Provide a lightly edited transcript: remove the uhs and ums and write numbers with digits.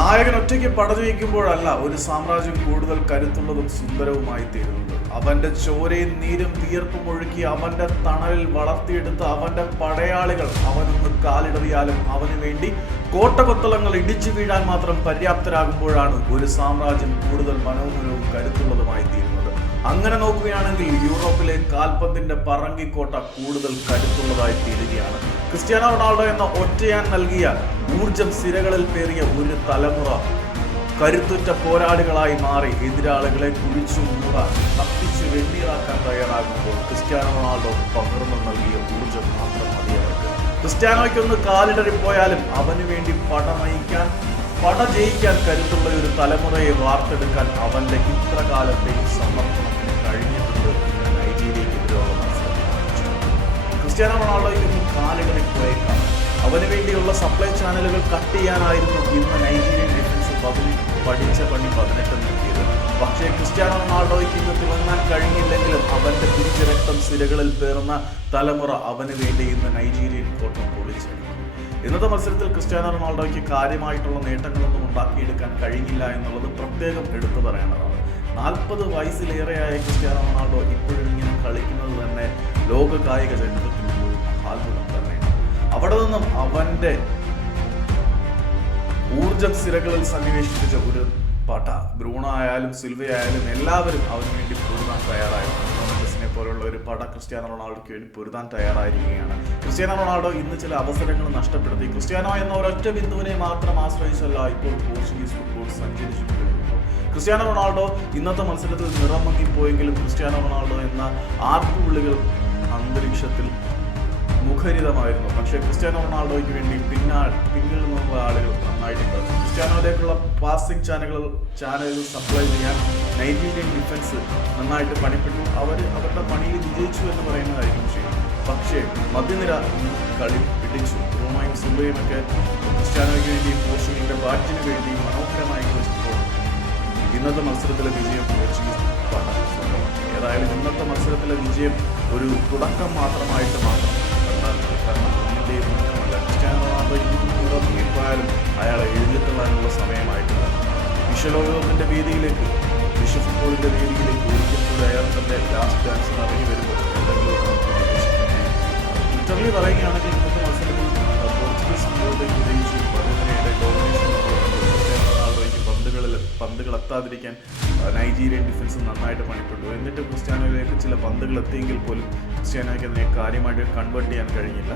നായകൻ ഒറ്റയ്ക്ക് പടജയിക്കുമ്പോഴല്ല ഒരു സാമ്രാജ്യം കൂടുതൽ കരുത്തുള്ളതും സുന്ദരവുമായി തീരുന്നത്. അവന്റെ ചോരയും നീരും വിയർപ്പും ഒഴുക്കി അവന്റെ തണലിൽ വളർത്തിയെടുത്ത അവന്റെ പടയാളികൾ അവനൊന്ന് കാലിടറിയാലും അവന് വേണ്ടി കോട്ടകൊത്തളങ്ങൾ ഇടിച്ചു വീഴാൻ മാത്രം പര്യാപ്തരാകുമ്പോഴാണ് ഒരു സാമ്രാജ്യം കൂടുതൽ മനോഹരവും കരുത്തുള്ളതുമായി തീരുന്നത്. അങ്ങനെ നോക്കുകയാണെങ്കിൽ യൂറോപ്പിലെ കാൽപന്തിന്റെ പറങ്കിക്കോട്ട കൂടുതൽ കരുത്തുള്ളതായി തീരുകയാണ്. ക്രിസ്ത്യാനോ റൊണാൾഡോ എന്ന ഒറ്റയാൻ നൽകിയ ഊർജം സിരകളിൽ പേറിയ ഒരു തലമുറ കരുത്തുറ്റ പോരാളികളായി മാറി എതിരാളികളെ കുഴിച്ചു മൂടാൻ തപ്പിച്ചു വെണ്ണീറാക്കാൻ തയ്യാറാകുമ്പോൾ ക്രിസ്ത്യാനോ റൊണാൾഡോ പകർന്നു നൽകിയ ഊർജം മാത്രം മതിയവർക്ക്. ക്രിസ്ത്യാനോയ്ക്കൊന്ന് കാലിടറിപ്പോയാലും അവന് വേണ്ടി പട ജയിക്കാൻ കരുത്തുള്ള ഒരു തലമുറയെ വാർത്തെടുക്കാൻ അവന്റെ ഇത്ര കാലത്തെയും സമർപ്പണത്തിന് കഴിഞ്ഞിട്ടുണ്ട് ഇന്ന് നൈജീരിയക്കെതിരെയുള്ള മത്സരം. ക്രിസ്ത്യാനോ റൊണാൾഡോയ്ക്കൊന്ന് കാലിടറിപ്പോയേക്കാം. അവന് വേണ്ടിയുള്ള സപ്ലൈ ചാനലുകൾ കട്ട് ചെയ്യാനായിരുന്നു ഇന്ന് നൈജീരിയൻ ഡിഫൻസ് പഠിച്ച പണി 18 നൽകിയത്. പക്ഷേ ക്രിസ്ത്യാനോ റൊണാൾഡോയ്ക്ക് ഇന്ന് തിളങ്ങാൻ കഴിഞ്ഞില്ലെങ്കിലും അവന്റെ പിരിച്ചരക്തം സിരകളിൽ പേർന്ന തലമുറ അവന് വേണ്ടി ഇന്ന് നൈജീരിയൻ കോട്ടം പൊളിച്ചടിക്കും. ഇന്നത്തെ മത്സരത്തിൽ ക്രിസ്ത്യാനോ റൊണാൾഡോയ്ക്ക് കാര്യമായിട്ടുള്ള നേട്ടങ്ങളൊന്നും ഉണ്ടാക്കിയെടുക്കാൻ കഴിഞ്ഞില്ല എന്നുള്ളത് പ്രത്യേകം എടുത്തു പറയേണ്ടതാണ്. 40 വയസ്സിലേറെയായ ക്രിസ്ത്യാനോ റൊണാൾഡോ ഇപ്പോഴും ഇങ്ങനെ കളിക്കുന്നത് തന്നെ ലോക കായിക ചരിത്രത്തിൽ ഒരു അത്ഭുതം തന്നെയാണ്. അവിടെ നിന്നും അവന്റെ ഊർജം സിരകളിൽ സന്നിവേശിപ്പിച്ച ഒരു പട ബ്രൂണോ ആയാലും സിൽവ ആയാലും എല്ലാവരും അവന് വേണ്ടി പൊരുതാൻ തയ്യാറായിരുന്നു. മെസ്സിനെ പോലുള്ള ഒരു പട ക്രിസ്ത്യാനോ റൊണാൾഡോയ്ക്ക് വേണ്ടി പൊരുതാൻ തയ്യാറായിരിക്കുകയാണ്. ക്രിസ്ത്യാനോ റൊണാൾഡോ ഇന്ന് ചില അവസരങ്ങൾ നഷ്ടപ്പെടുത്തി. ക്രിസ്ത്യാനോ എന്ന ഒരൊറ്റ ബിന്ദുവിനെ മാത്രം ആശ്രയിച്ചല്ല ഇപ്പോൾ പോർച്ചുഗീസ് ഫുട്ബോൾ സഞ്ചരിച്ചുകൊണ്ടിരിക്കുന്നു. ക്രിസ്ത്യാനോ റൊണാൾഡോ ഇന്നത്തെ മത്സരത്തിൽ നിറം മങ്ങിപ്പോയെങ്കിലും ക്രിസ്ത്യാനോ റൊണാൾഡോ എന്ന ആർപ്പുവിളികൾ അന്തരീക്ഷത്തിൽ മുഖരിതമായിരുന്നു. പക്ഷേ ക്രിസ്ത്യാനോ റൊണാൾഡോയ്ക്ക് വേണ്ടി പിന്നിൽ നിന്നുള്ള ആളുകൾ നന്നായിട്ട് കളിച്ചു. ക്രിസ്ത്യാനോയിലേക്കുള്ള പാസിംഗ് ചാനലുകൾ സപ്ലൈ ചെയ്യാൻ നൈജീരിയൻ ഡിഫൻസ് നന്നായിട്ട് പണിപ്പെട്ടു. അവരുടെ പണിയിൽ വിജയിച്ചു എന്ന് പറയുന്നതായിരിക്കും ശരി. പക്ഷേ മധ്യനിര കളി പിടിച്ചു. ബ്രൂണോയും സിൽവയും ഒക്കെ ക്രിസ്ത്യാനോയ്ക്ക് വേണ്ടി പോർച്ചുഗലിന്റെ ബാറ്റിന് വേണ്ടി മനോഹരമായി കളിച്ചപ്പോൾ ഇന്നത്തെ മത്സരത്തിലെ വിജയം പോർച്ചുഗീസ് സ്വന്തമാക്കി. ഏതായാലും ഇന്നത്തെ മത്സരത്തിലെ വിജയം ഒരു തുടക്കം മാത്രമായിട്ട് കാരണം ഒന്നിൻ്റെയും തുടക്കമല്ല. ക്രിസ്ത്യാനോ റൊണാൾഡോ ഇറങ്ങിപ്പോയാലും അയാളെ എഴുതിത്തള്ളാനുള്ള സമയമായിട്ടില്ല. വിശ്വലോകത്തിന്റെ വേദിയിലേക്ക് ഫുട്ബോളിന്റെ വേദിയിലേക്ക് ഒരിക്കൽ കൂടി അയാൾ തന്റെ ലാസ്റ്റ് ഡാൻസിൽ ഇറങ്ങി വരുമ്പോൾ എന്തെങ്കിലും ട്വിറ്ററിൽ പറയുകയാണെങ്കിൽ ഇന്നത്തെ മത്സരത്തിൽ പോർച്ചുഗീസ് വിജയിച്ചു. പതിനെയുടെ ഡോമിനേഷൻ റൊണാൾഡോയ്ക്ക് പന്തുകൾ എത്താതിരിക്കാൻ നൈജീരിയൻ ഡിഫൻസ് നന്നായിട്ട് പണിപ്പെട്ടു. എന്നിട്ട് ക്രിസ്ത്യാനോയിലേക്ക് ചില പന്തുകൾ എത്തിയെങ്കിൽ പോലും ക്രിസ്ത്യാനോയ്ക്ക് അതിനെ കാര്യമായിട്ട് കൺവേർട്ട് ചെയ്യാൻ കഴിഞ്ഞില്ല.